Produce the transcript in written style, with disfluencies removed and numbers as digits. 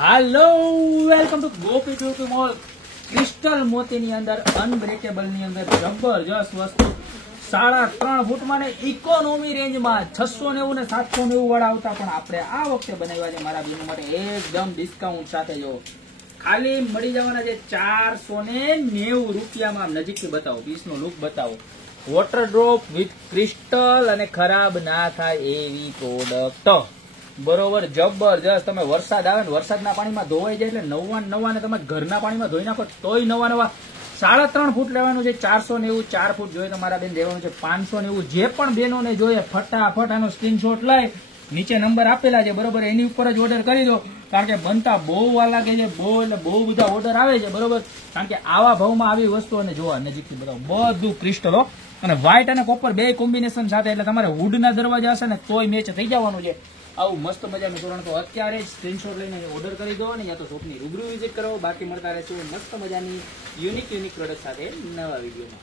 Hello welcome to Gopi beauty mall. Crystal મોતીની અંદર unbreakable ની અંદર જબરજસ્ત વસ્તુ 3.5 ફૂટમાં ને ઇકોનોમી રેન્જમાં 690 ને 790 વાળા આવતા પણ આપણે આ વખતે બનાવ્યા છે મારા બેનો માટે એકદમ ડિસ્કાઉન્ટ સાથે. જો ખાલી મળી જવાના છે 490 રૂપિયામાં. નજીકથી બતાવો, પીસનો લુક બતાવો. વોટર ડ્રોપ વિથ ક્રિસ્ટલ અને ખરાબ ના થાય એવી પ્રોડક્ટ. બરોબર, જબરજસ્ત. તમે વરસાદ આવે ને વરસાદના પાણીમાં ધોવાઈ જાય એટલે નવા ને તમે ઘરના પાણીમાં ધોઈ નાખો તોય નવા 3.5 ફૂટ લેવાનું છે. 490 4 ફૂટ જોઈએ તમારા બેન દેવાનું છે 590. જે પણ બેનોને જોઈએ ફટાફટ આનો સ્ક્રીનશોટ લઈ નીચે નંબર આપેલા છે બરોબર, એની ઉપર જ ઓર્ડર કરી દો. કારણ કે બનતા બહુ વાર લાગે છે, બહુ બધા ઓર્ડર આવે છે બરોબર. કારણ કે આવા ભાવમાં આવી વસ્તુ અને જોવા નજીકથી બતાવો બધું ક્રિસ્ટલ અને વ્હાઇટ અને કોપર બે કોમ્બિનેશન સાથે, એટલે તમારે વુડના દરવાજા હશે ને તોય મેચ થઈ જવાનું છે. આવું મસ્ત મજાનું તોરણ તો અત્યારે જ સ્ક્રીનશોટ લઈને ઓર્ડર કરી દો ને યા તો શોપની રૂબરૂ વિઝિટ કરો. બાકી મળતા રહેશે મસ્ત મજાની યુનિક પ્રોડક્ટ સાથે નવા વિડીયોમાં.